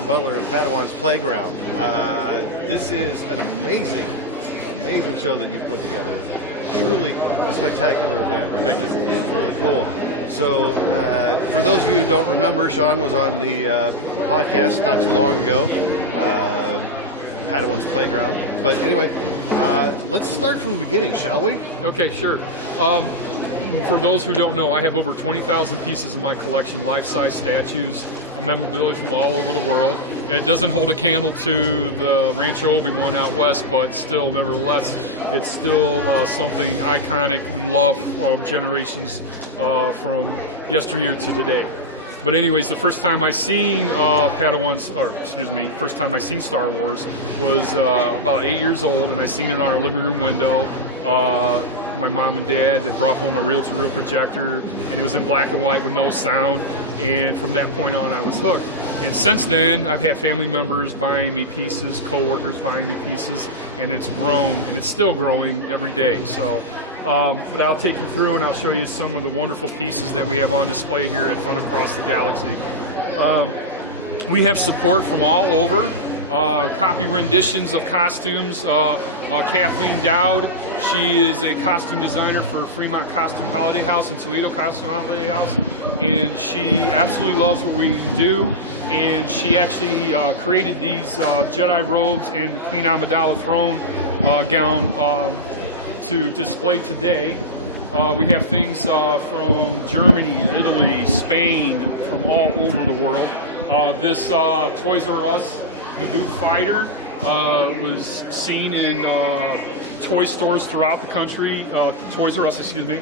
Sean Butler of Padawan's Playground. This is an amazing show that you put together. Truly spectacular event. It's really cool. So, for those who don't remember, Sean was on the podcast not so long ago. Padawan's Playground. But anyway, let's start from the beginning, shall we? Okay, sure. For those who don't know, I have over 20,000 pieces in my collection, life-size statues, memorabilia from all over the world. And it doesn't hold a candle to the Rancho Obi-Wan out west, but still, nevertheless, it's still something iconic, loved of generations from yesteryear to today. But anyways, the first time I seen first time I seen Star Wars was about 8 years old, and I seen it on our living room window. My mom and dad had brought home a reel-to-reel projector, and it was in black and white with no sound. And from that point on, I was hooked. And since then, I've had family members buying me pieces, coworkers buying me pieces, and it's grown, and it's still growing every day. So, but I'll take you through, and I'll show you some of the wonderful pieces that we have on display here at Fun Across the Galaxy. We have support from all over. Copy renditions of costumes. Kathleen Dowd, she is a costume designer for Fremont Costume Holiday House and Toledo Costume Holiday House, and she absolutely loves what we do. And she actually created these Jedi robes and Queen Amidala throne gown to display today. We have things from Germany, Italy, Spain, from all over the world. This Toys R Us the Boot Fighter was seen in toy stores throughout the country, Toys R Us, excuse me.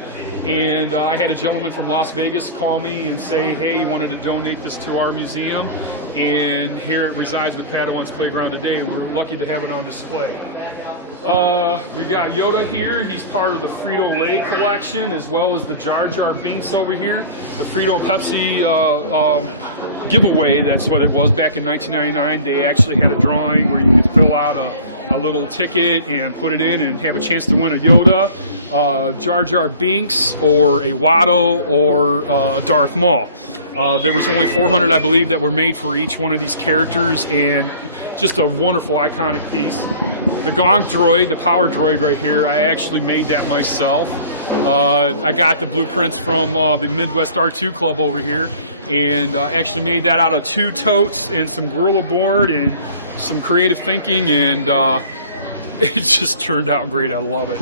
And I had a gentleman from Las Vegas call me and say, hey, he wanted to donate this to our museum. And here it resides with Padawan's Playground today. We're lucky to have it on display. We got Yoda here. He's part of the Frito-Lay collection, as well as the Jar Jar Binks over here. The Frito Pepsi giveaway, that's what it was back in 1999. They actually had a drawing where you could fill out a little ticket and put it in and have a chance to win a Yoda, Jar Jar Binks, or a Watto, or Darth Maul. There was only 400, I believe, that were made for each one of these characters, and just a wonderful, iconic piece. The Gong Droid, the Power Droid right here, I actually made that myself. I got the blueprints from the Midwest R2 Club over here, and actually made that out of 2 totes and some Gorilla Board and some creative thinking, and it just turned out great. I love it.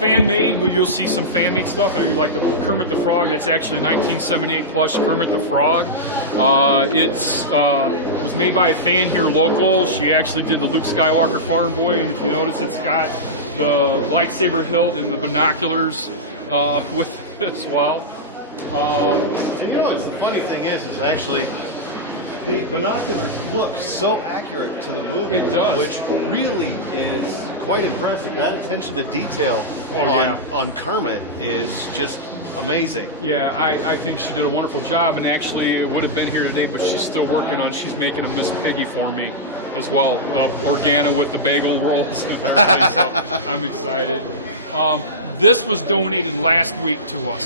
Fan-made, you'll see some fan-made stuff, like Kermit the Frog. It's actually a 1978 plush Kermit the Frog. It was made by a fan here local. She actually did the Luke Skywalker Farm Boy, and if you notice, it's got the lightsaber hilt and the binoculars with it as well. And you know, it's the funny thing is actually, the binoculars look so accurate to the movie, which really is quite impressive. That attention to detail on Kermit is just amazing. Yeah, I think she did a wonderful job, and actually it would have been here today, but she's still working on, she's making a Miss Piggy for me as well, Organa with the bagel rolls and everything. I'm excited. This was donated last week to us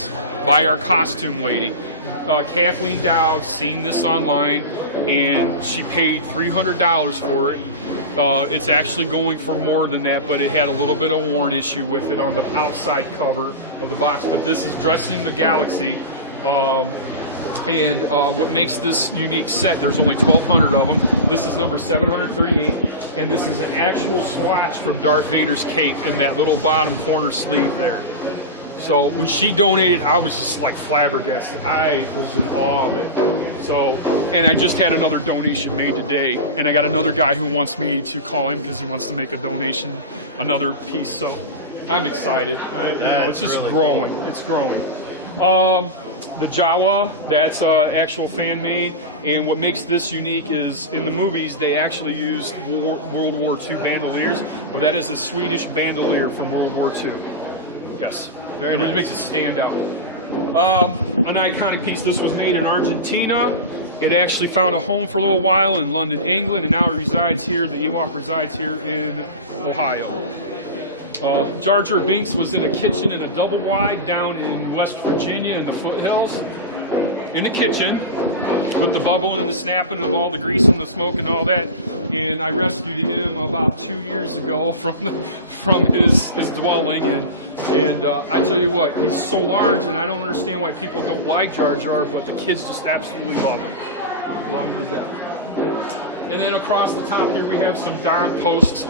by our costume lady. Kathleen Dowd seen this online, and she paid $300 for it. It's actually going for more than that, but it had a little bit of warrant issue with it on the outside cover of the box. But this is Dressing the Galaxy. And what makes this unique set, there's only 1,200 of them. This is number 738, and this is an actual swatch from Darth Vader's cape in that little bottom corner sleeve there. So when she donated, I was just like flabbergasted. I was in awe of it. So, and I just had another donation made today, and I got another guy who wants me to call him because he wants to make a donation, another piece. So I'm excited. It's just really growing. Cool. It's growing. The Jawa, that's actual fan-made, and what makes this unique is in the movies they actually used World War II bandoliers, but that is a Swedish bandolier from World War II. Yes, it makes it stand out. An iconic piece. This was made in Argentina. It actually found a home for a little while in London, England, and now it resides here. The Ewok resides here in Ohio. Jar Jar Binks was in a kitchen in a double wide down in West Virginia in the foothills. in the kitchen with the bubbling and the snapping of all the grease and the smoke and all that. And I rescued him about 2 years ago from his dwelling. And I tell you what, he's so large, and I don't understand why people don't like Jar Jar, but the kids just absolutely love him. And then across the top here we have some Don Post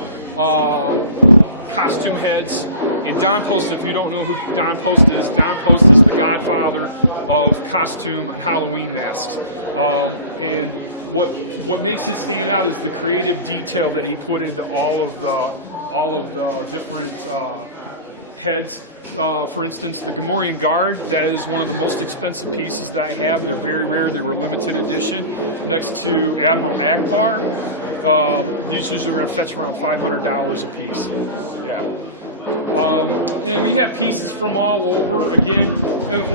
costume heads. And Don Post, if you don't know who Don Post is the godfather of costume and Halloween masks. And what makes it stand out is the creative detail that he put into all of the different heads. For instance, the Gamorrean Guard, that is one of the most expensive pieces that I have. They're very rare. They were limited edition. Next to Admiral Ackbar, these usually are going to fetch around $500 a piece. Yeah. And we have pieces from all over. Again,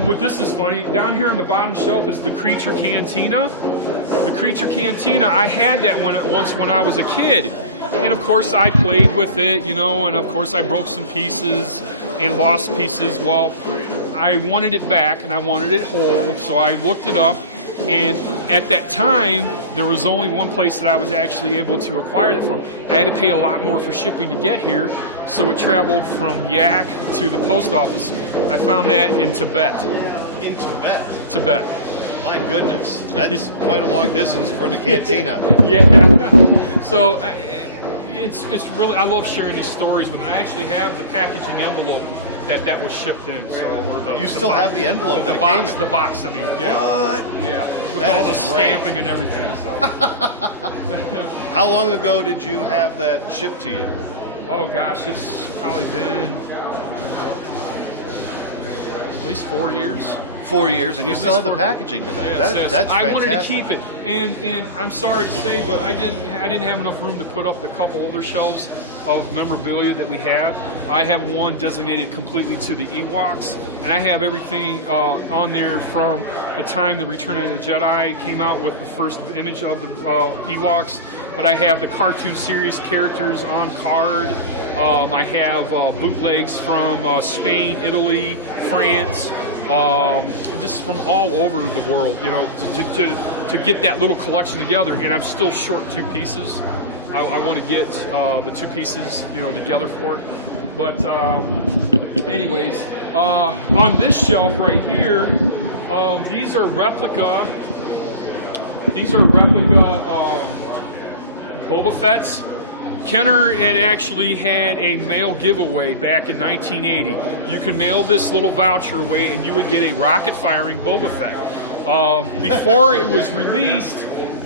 what this is funny, down here on the bottom shelf is the Creature Cantina. The Creature Cantina, I had that once when I was a kid. And of course I played with it, and of course I broke some pieces and lost pieces. Well, I wanted it back and I wanted it whole, so I looked it up. And at that time, there was only one place that I was actually able to acquire it from. I had to pay a lot more for shipping to get here, so it traveled from Yak to the post office. I found that in Tibet. In Tibet? Tibet. My goodness, that's quite a long distance for the cantina. Yeah. So it's really, I love sharing these stories, but I actually have the packaging envelope that was shipped in. So you still have the envelope? The box. I mean, yeah. With all the stamping and everything. How long ago did you have that shipped to you? Oh gosh, this is probably at least 4 years. 4 years, and you still have the packaging. That's I wanted to keep it, and I'm sorry to say, but I didn't have enough room to put up the couple other shelves of memorabilia that we have. I have one designated completely to the Ewoks, and I have everything on there from the time the Return of the Jedi came out with the first image of the Ewoks. But I have the cartoon series characters on card. I have bootlegs from Spain, Italy, France. From all over the world, to get that little collection together, and I'm still short 2 pieces. I want to get the 2 pieces, together for it. But anyways, on this shelf right here, these are replica Boba Fett's. Kenner had actually had a mail giveaway back in 1980. You could mail this little voucher away and you would get a rocket-firing Boba Fett. Before it was released,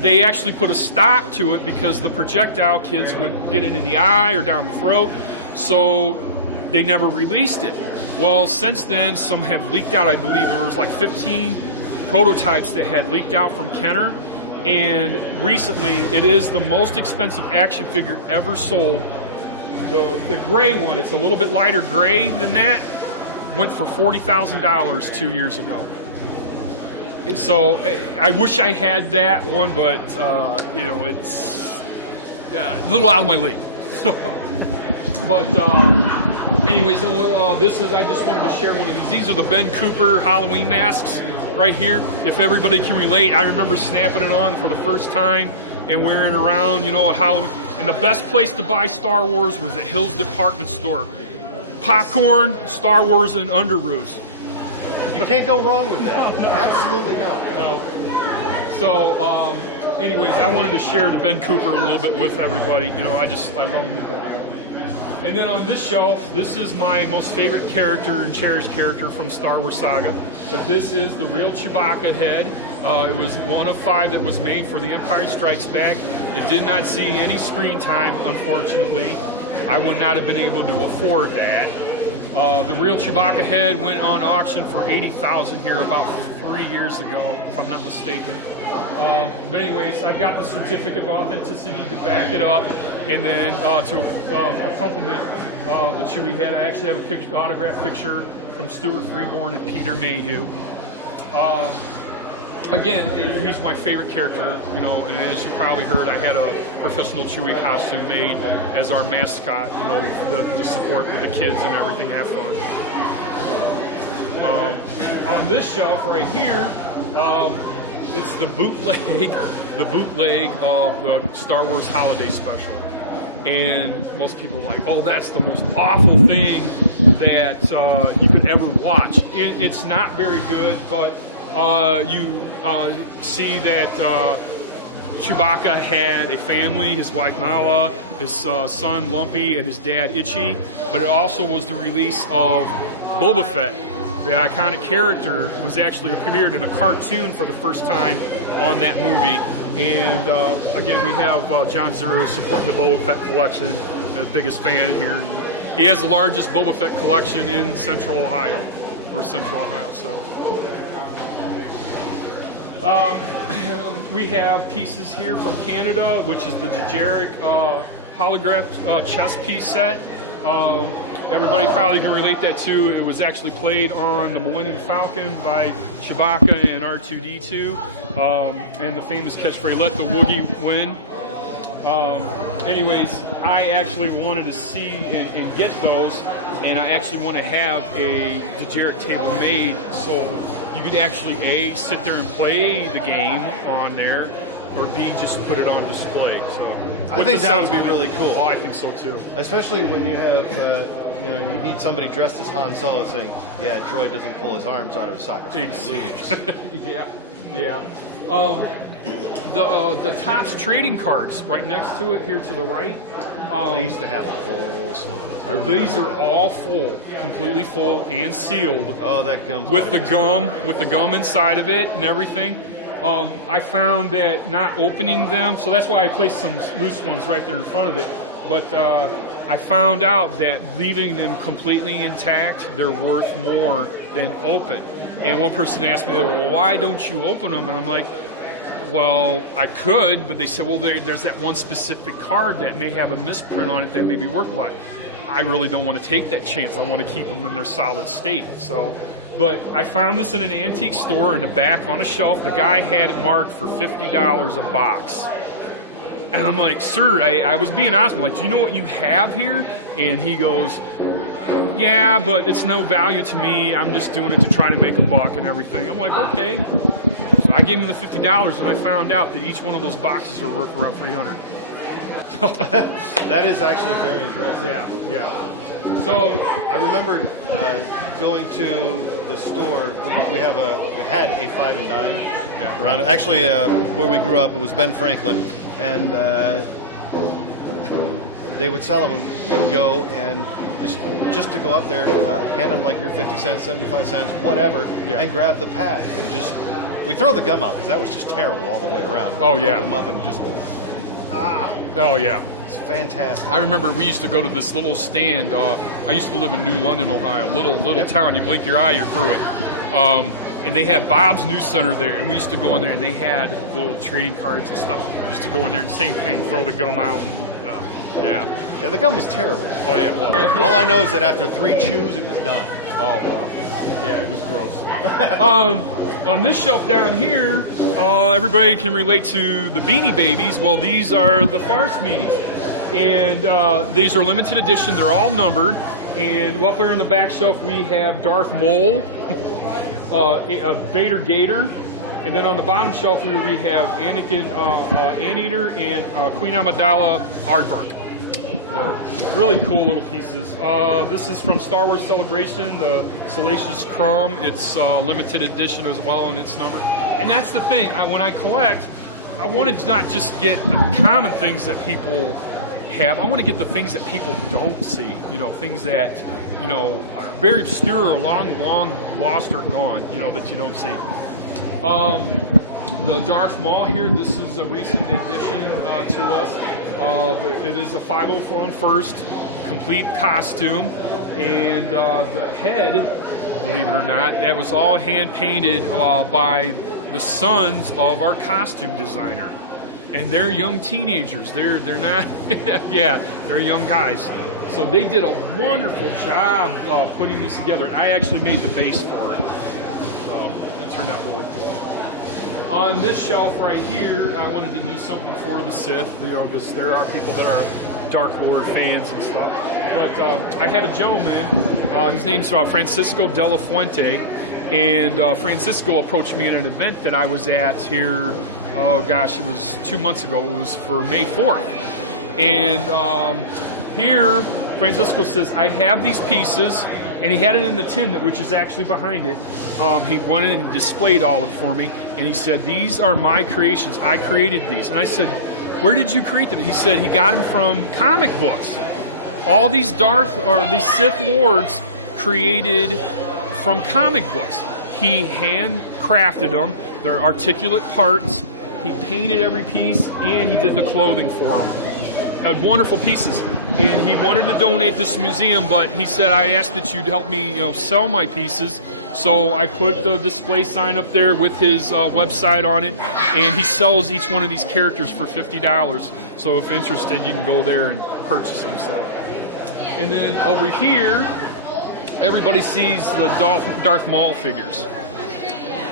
they actually put a stop to it because the projectile kids would get it in the eye or down the throat, so they never released it. Well, since then, some have leaked out. I believe there was like 15 prototypes that had leaked out from Kenner. And recently, it is the most expensive action figure ever sold. The gray one, it's a little bit lighter gray than that, went for $40,000 2 years ago. So I wish I had that one, but it's a little out of my league. But anyway, so I just wanted to share one of these. These are the Ben Cooper Halloween masks right here. If everybody can relate, I remember snapping it on for the first time and wearing it around, at Halloween. And the best place to buy Star Wars was at Hill's Department Store. Popcorn, Star Wars, and underoos. You can't go wrong with that. No, absolutely not. So, anyways, I wanted to share the Ben Cooper a little bit with everybody. I love him. And then on this shelf, this is my most favorite character and cherished character from Star Wars Saga. So this is the real Chewbacca head. It was one of 5 that was made for The Empire Strikes Back. It did not see any screen time, unfortunately. I would not have been able to afford that. The real Chewbacca head went on auction for $80,000 here about 3 years ago, if I'm not mistaken. But anyways, I got the certificate of authenticity to back it up, and then to accompany the Chewie head, I actually have a autographed picture from Stuart Freeborn and Peter Mayhew. Again, he's my favorite character. As you probably heard, I had a professional Chewie costume made as our mascot, to support the kids and everything, have fun. On this shelf right here, It's the bootleg of the Star Wars Holiday Special. And most people are like, oh, that's the most awful thing that you could ever watch. It's not very good, but you see that Chewbacca had a family, his wife Mala, his son Lumpy, and his dad Itchy. But it also was the release of Boba Fett. The iconic character was actually appeared in a cartoon for the first time on that movie. And again, we have John Zero supporting the Boba Fett collection, the biggest fan here. He has the largest Boba Fett collection in Central Ohio. We have pieces here from Canada, which is the Jarek holograph chess piece set. Everybody probably can relate that to. It was actually played on the Millennium Falcon by Chewbacca and R2-D2, and the famous catchphrase, "Let the Wookiee win." Anyways, I actually wanted to see and get those, and I actually want to have a Jarek table made so you could actually A, sit there and play the game on there, or B, just put it on display. So I think that would be really cool. Oh, I think so too. Especially when you have, you need somebody dressed as Han Solo saying, yeah, Troy doesn't pull his arms out of his socks. Yeah. The Topps trading cards right next to it here to the right. I used to have These are all full, completely full and sealed. Oh, that gum. With the gum inside of it and everything. I found that not opening them, so that's why I placed some loose ones right there in front of it. But I found out that leaving them completely intact, they're worth more than open. And one person asked me, well, why don't you open them? And I'm like, well, I could, but they said, well, there's that one specific card that may have a misprint on it that may be worth a lot. I really don't want to take that chance. I want to keep them in their solid state. So, but I found this in an antique store in the back on a shelf. The guy had it marked for $50 a box. And I'm like, sir, I was being honest. I'm like, do you know what you have here? And he goes, yeah, but it's no value to me. I'm just doing it to try to make a buck and everything. I'm like, okay. So I gave him the $50, and I found out that each one of those boxes are worth around $300. That is actually very interesting. Yeah. So I remember going to the store. We had a 5 and 9 around. Actually, where we grew up was Ben Franklin, and they would sell them. You'd go and just to go up there, hand them like your 50 cents, 75 cents, whatever, and grab the pad. We throw the gum out because that was just terrible all the way around. Oh yeah. Oh yeah. It's fantastic. I remember we used to go to this little stand. I used to live in New London, Ohio, little town. You blink your eye, you're through it. And they had Bob's News Center there, and we used to go in there, and they had little trading cards and stuff. We used to go in there and same thing, throw the gum out. Yeah, the gum was terrible. Oh yeah. All I know is that after 3 chews, it was done. On this shelf down here, everybody can relate to the Beanie Babies. Well, these are the Farce Beanies, and these are limited edition. They're all numbered. And up there in the back shelf, we have Darth Maul, Vader Gator, and then on the bottom shelf we have Anakin Anteater and Queen Amidala Aardvark. Really cool little pieces. This is from Star Wars Celebration, the Salacious Crumb. It's limited edition as well, and it's numbered. And that's the thing. When I collect, I want to not just get the common things that people have. I want to get the things that people don't see. You know, things that, you know, are very obscure or long lost or gone, you know, that you don't see. The Darth Maul here, this is a recent addition to us. It is a 501 first complete costume, and the head, believe it or not, that was all hand painted by the sons of our costume designer. And they're young teenagers. They're not, yeah, they're young guys. So they did a wonderful job putting this together. And I actually made the base for it. So it turned out really cool. On this shelf right here, I wanted to do something for the Sith, you know, because there are people that are Dark Lord fans and stuff. but I had a gentleman, his name's Francisco De La Fuente, and Francisco approached me at an event that I was at here, oh gosh, it was 2 months ago. It was for May 4th. And here, Francisco says, I have these pieces, and he had it in the tin, which is actually behind it. He went in and displayed all of it for me, and he said, these are my creations. I created these. And I said, where did you create them? He said he got them from comic books. All these these Sith Wars created from comic books. He handcrafted them. They're articulate parts. He painted every piece, and he did the clothing for them. Wonderful pieces. And he wanted to donate this to the museum, but he said, I asked that you'd help me, sell my pieces. So I put the display sign up there with his website on it, and he sells each one of these characters for $50. So if interested, you can go there and purchase them. And then over here, everybody sees the Darth Maul figures.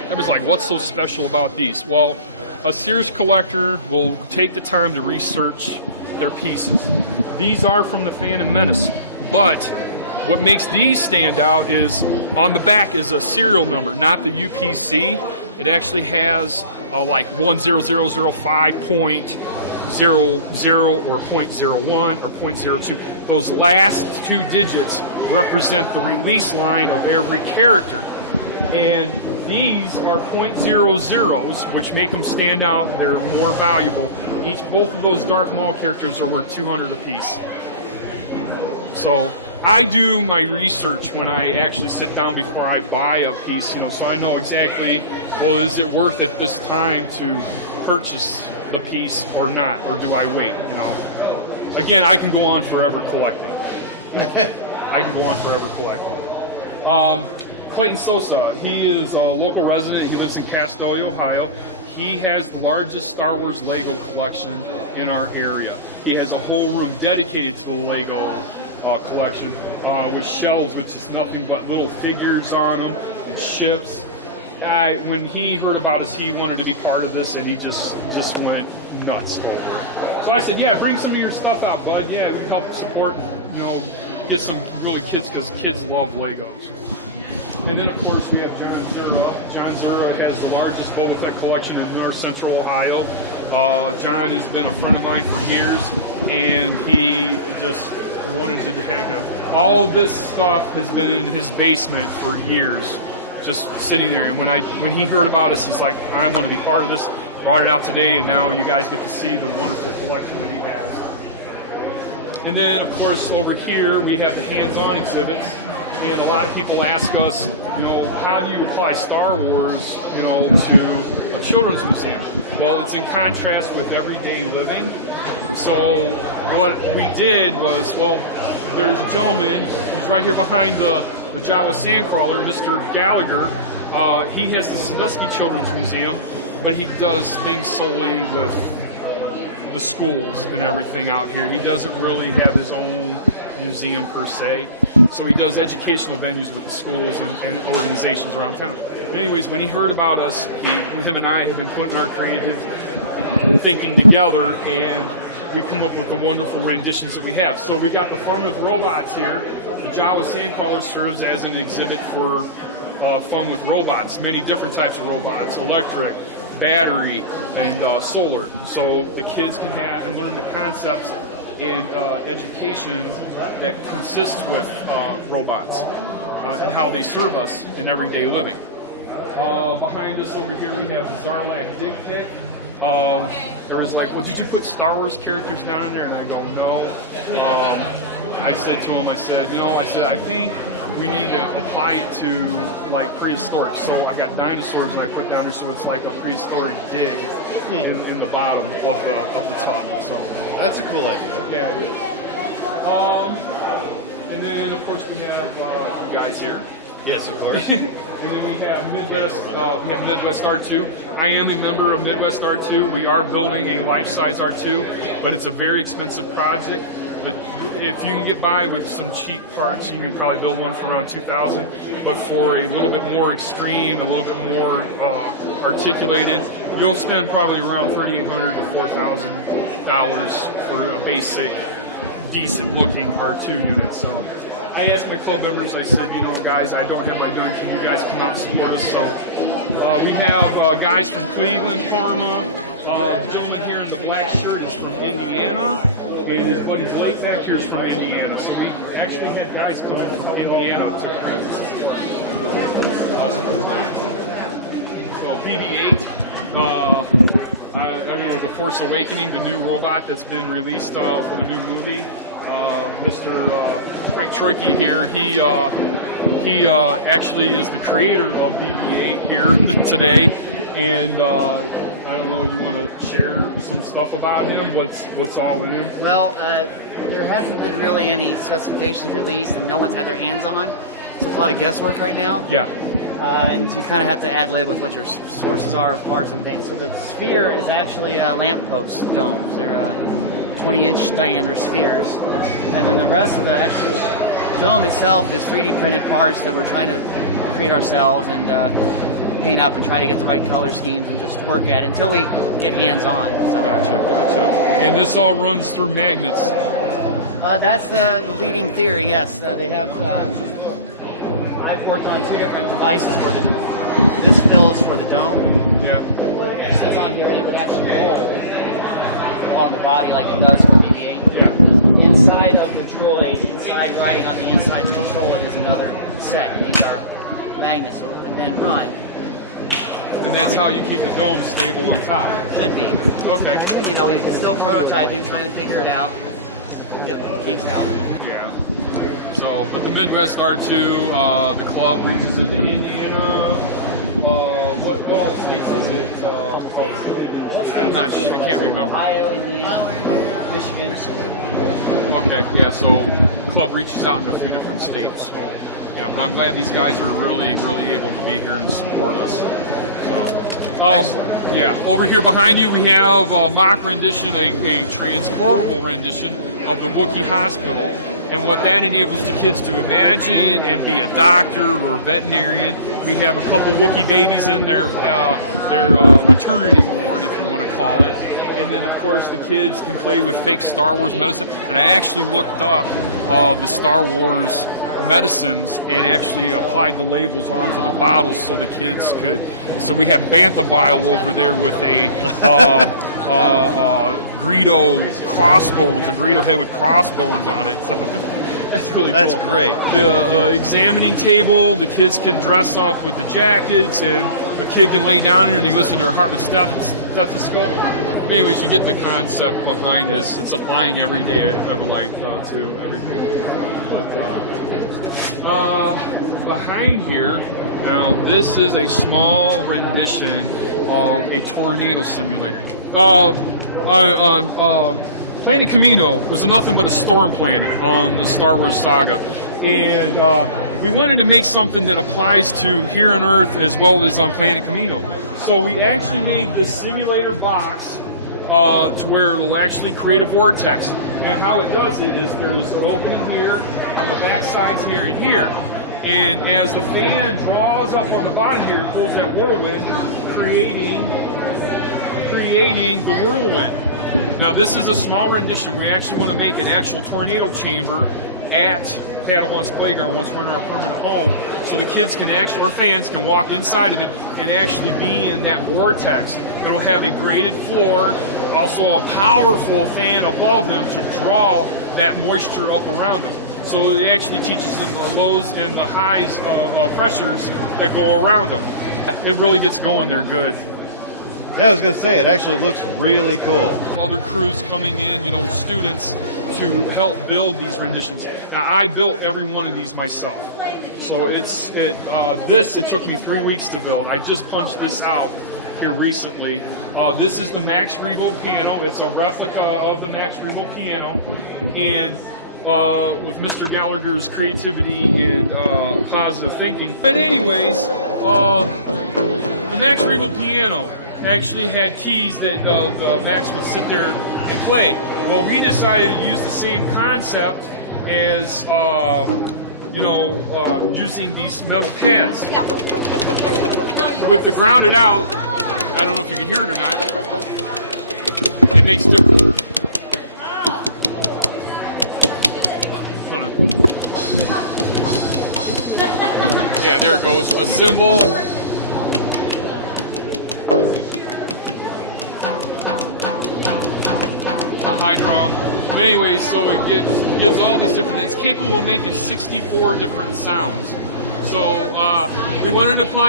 I was like, what's so special about these? Well, a serious collector will take the time to research their pieces. These are from the Phantom Menace, but what makes these stand out is on the back is a serial number, not the UPC. It actually has like 10005.00 or .01 or .02. Those last two digits represent the release line of every character. And these are .00s, which make them stand out. They're more valuable. Both of those Darth Maul characters are worth $200 apiece. So I do my research when I actually sit down before I buy a piece, so I know exactly, well, is it worth it this time to purchase the piece or not, or do I wait? Again, I can go on forever collecting. I can go on forever collecting. Clayton Sosa, he is a local resident. He lives in Castolia, Ohio. He has the largest Star Wars Lego collection in our area. He has a whole room dedicated to the Lego collection with shelves with just nothing but little figures on them and ships. When he heard about us, he wanted to be part of this, and he just went nuts over it. So I said, yeah, bring some of your stuff out, bud. Yeah, we can help support, get some really because kids love Legos. And then, of course, we have John Zura. John Zura has the largest Boba Fett collection in north central Ohio. John has been a friend of mine for years, and all of this stuff has been in his basement for years, just sitting there. And when he heard about us, he's like, I want to be part of this. Brought it out today, and now you guys get to see the wonderful collection that he has. And then, of course, over here, we have the hands-on exhibits. And a lot of people ask us, how do you apply Star Wars, to a children's museum? Well, it's in contrast with everyday living. So what we did was, there's a gentleman who's right here behind the Jawa Sandcrawler, Mr. Gallagher. He has the Sandusky Children's Museum, but he does things solely with the schools and everything out here. He doesn't really have his own museum per se. So he does educational venues with the schools and organizations around town. But anyways, when he heard about us, him and I have been putting our creative thinking together, and we come up with the wonderful renditions that we have. So we got the Fun with Robots here. The Jawa Sandcrawler serves as an exhibit for fun with robots, many different types of robots, electric, battery, and solar. So the kids can learn the concepts and education that consists with robots and how they serve us in everyday living. Behind us over here we have the Sarlacc Dig Pit. There was like, well, did you put Star Wars characters down in there? And I go, no. I said to him, I said, I think we need to apply it to like prehistoric. So I got dinosaurs and I put down there, so it's like a prehistoric dig in the bottom of the top. So that's a cool idea. yeah. And then of course we have you guys here. Yes, of course. And then we have Midwest R2. I am a member of Midwest R2. We are building a life-size R2, but it's a very expensive project. But if you can get by with some cheap parts, you can probably build one for around $2,000. But for a little bit more extreme, a little bit more articulated, you'll spend probably around $3,800 to $4,000 for a basic decent looking R2 units. So I asked my club members, I said, you know, guys, I don't have my gun. Can you guys come out and support us? So we have guys from Cleveland, Parma. Gentleman here in the black shirt is from Indiana, and his buddy Blake back here is from Indiana. So we actually had guys come in from Indiana to bring support. So BB-8, I mean, The Force Awakening, the new robot that's been released for the new movie. Mr. Frank Troicki here, he actually is the creator of BB-8 here today. And I don't know, you want to share some stuff about him? What's all in him? Well, there hasn't been really any specifications released, and no one's had their hands on. It's a lot of guesswork right now. Yeah. And you kind of have to ad lib with what your sources are of parts and things. So the sphere is actually a lamppost dome. They're 20-inch diameter spheres. And then the rest of the actual dome itself is 3D printed parts that we're trying to create ourselves and paint up and try to get the right color scheme and just work at until we get hands-on. And this all runs through magnets. That's the leading theory, yes. They have. I've worked on 2 different devices for the. This fills for the dome. Yeah. It sits on here and it would actually roll on the body like it does for BB-8. Yeah. Inside of the droid, inside riding on the inside of the droid is another set. These are magnets that would then run. And that's how you keep the dome stable on top. Should be. Okay. You know, it's still prototyping, trying to figure it out. In a pattern that takes out. Yeah. So, but the Midwest R2, the club reaches into Indiana. What else is it? Almost like a city being shaped I can't remember. Ohio, Indiana, Michigan. Okay, yeah, so club reaches out in a few different states. Yeah, but I'm glad these guys are really, really able to be here and support us. Yeah, over here behind you we have a mock rendition, a transportable rendition of the Wookiee Hospital. And what that enables the kids to imagine and be a doctor or a veterinarian. We have a couple of Wookiee babies in there. And then, of course, the kids can play with big farmers. Find the labels on the bottles. There you go. We got Phantom Mile over there with the Rito Hospital, That's really cool. Great. The examining table, the kids can dress up with the jackets, and the kid can lay down there and they listen to their heart stethoscope. Anyways, you get the concept behind this. It's applying every day of life to everything. Behind here, now this is a small rendition of a tornado simulator. Planet Camino was nothing but a storm planet on the Star Wars saga. And we wanted to make something that applies to here on Earth as well as on Planet Camino. So we actually made this simulator box to where it'll actually create a vortex. And how it does it is there's an opening here, the back sides here, and here. And as the fan draws up on the bottom here, it pulls that whirlwind, creating the whirlwind. Now this is a small rendition. We actually want to make an actual tornado chamber at Padawan's playground once we're in our permanent home, so the kids can actually, or fans can walk inside of it and actually be in that vortex. It'll have a graded floor, also a powerful fan above them to draw that moisture up around them. So it actually teaches them the lows and the highs of pressures that go around them. It really gets going there good. Yeah, I was going to say, it actually looks really cool. Other crews coming in, students to help build these renditions. Now, I built every one of these myself. So it took me 3 weeks to build. I just punched this out here recently. This is the Max Rebo piano. It's a replica of the Max Rebo piano. And with Mr. Gallagher's creativity and positive thinking. But anyways, the Max Rebo piano actually had keys that Max would sit there and play. Well, we decided to use the same concept as, using these metal pads. With the grounded out, I don't know if you can hear it or not, it makes different.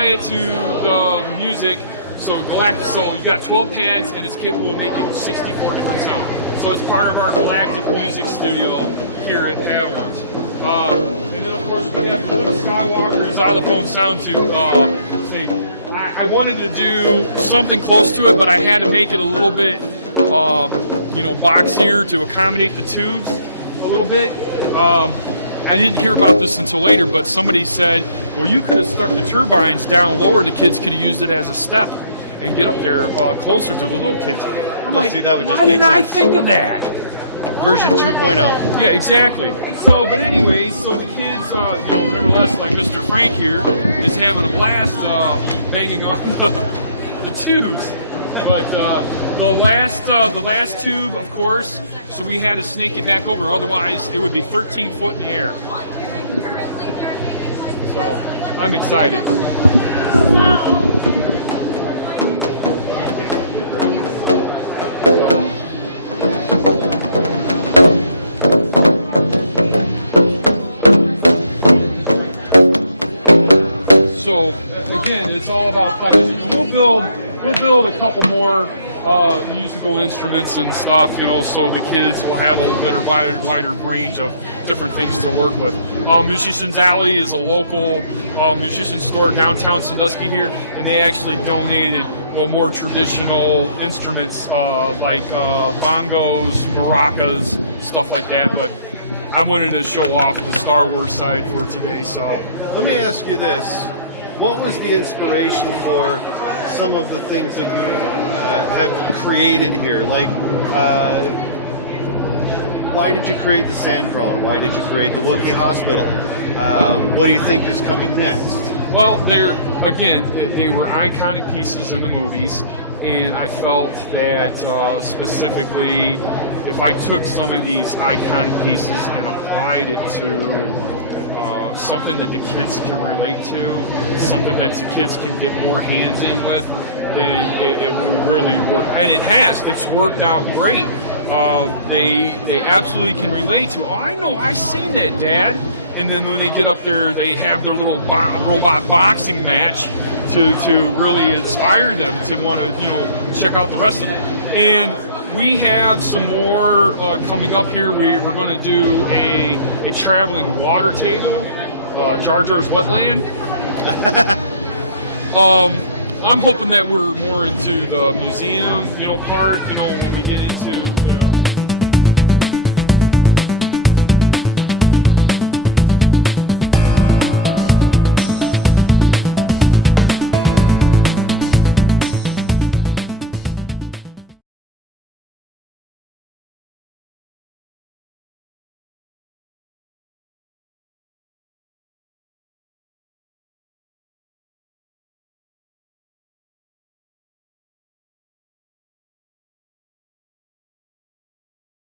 it to the music. So Galactic, so you got 12 pads and it's capable of making 64 different sounds. So it's part of our Galactic music studio here in Padawan. And then of course we have the Luke Skywalker's xylophone sound thing. I wanted to do something close to it, but I had to make it a little bit boxier to accommodate the tubes a little bit. I didn't hear about this later, but somebody said, well, you could have stuck the turbines down lower and kids can use it as a step and get up there closer to the why did I think of that? Yeah, exactly. So, but anyway, so the kids, nevertheless, like Mr. Frank here, is having a blast banging on the tubes. But the last tube, of course, so we had to snake it back over, otherwise it would be 13 foot in the air. I'm excited. It's all about playing. We'll build a couple more musical instruments and stuff, so the kids will have a little bit of wider range of different things to work with. Musicians Alley is a local musician store downtown Sandusky here, and they actually donated more traditional instruments like bongos, maracas, stuff like that. But I wanted to show off the Star Wars side for today. So let me ask you this. What was the inspiration for some of the things that we have created here? Like, why did you create the Sandcrawler? Why did you create the Wookiee Hospital? What do you think is coming next? Well, they were iconic pieces in the movies. And I felt that specifically, if I took some of these iconic pieces and applied it to something that the kids can relate to, something that the kids can get more hands in with, then it will really work. And it has. It's worked out great. They absolutely can relate to, I know, I've seen that, Dad. And then when they get up there, they have their little robot boxing match to really inspire them to want to, check out the rest of it. And we have some more coming up here. We're going to do a traveling water table, Jar Jar's Wetland. I'm hoping that we're more into the museum, part, when we get